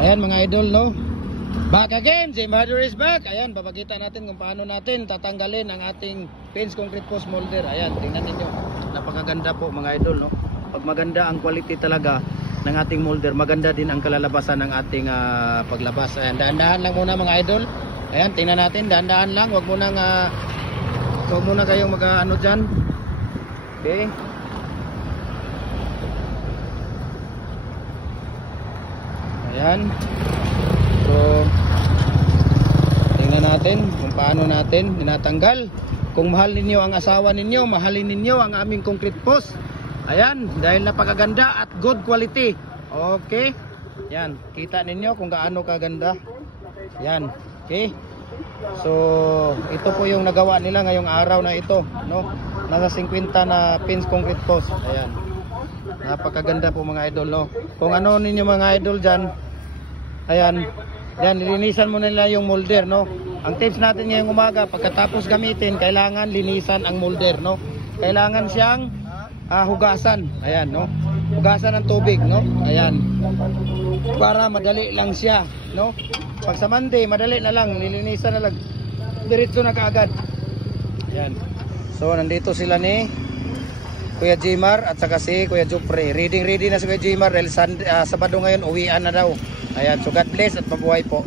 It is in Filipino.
Ayan mga idol, no? Back again, J Mother is back. Ayan, papakita natin kung paano natin tatanggalin ang ating Pins Concrete Post Molder. Ayan, tingnan niyo. Napakaganda po mga idol, no? Pag maganda ang quality talaga ng ating molder, maganda din ang kalalabasan ng ating paglabas. Ayan, dahan-dahan lang muna mga idol. Ayan, tingnan natin, dahan-dahan lang. Huwag muna kayong mag-ano dyan. Okay. Ayan. So, tingnan natin kung paano natin tinatanggal. Kung mahal ninyo ang asawa ninyo, mahalin ninyo ang aming concrete post. Ayan, dahil napakaganda at good quality. Okay. Yan, kita ninyo kung gaano kaganda. Yan, okay. So, ito po yung nagawa nila ngayong araw na ito, no? Nasa 50 na pins concrete post. Ayan. Napakaganda po mga idol, no? Kung ano ninyo mga idol dyan, ayan, yan, linisan mo nila yung molder, no? Ang tips natin ngayong umaga, pagkatapos gamitin, kailangan linisan ang molder, no? Kailangan siyang hugasan, ayan, no? Hugasan ng tubig, no? Ayan, para madali lang siya, no? Pag sa Monday, madali na lang, nilinisan na lang, diretso na kaagad. Ayan. So, nandito sila ni Kuya Jmar at saka si Kuya Jupre. Ready na si Kuya Jmar dahil Sabado ngayon, uwian na daw. Ayan, so God bless at mabuhay po.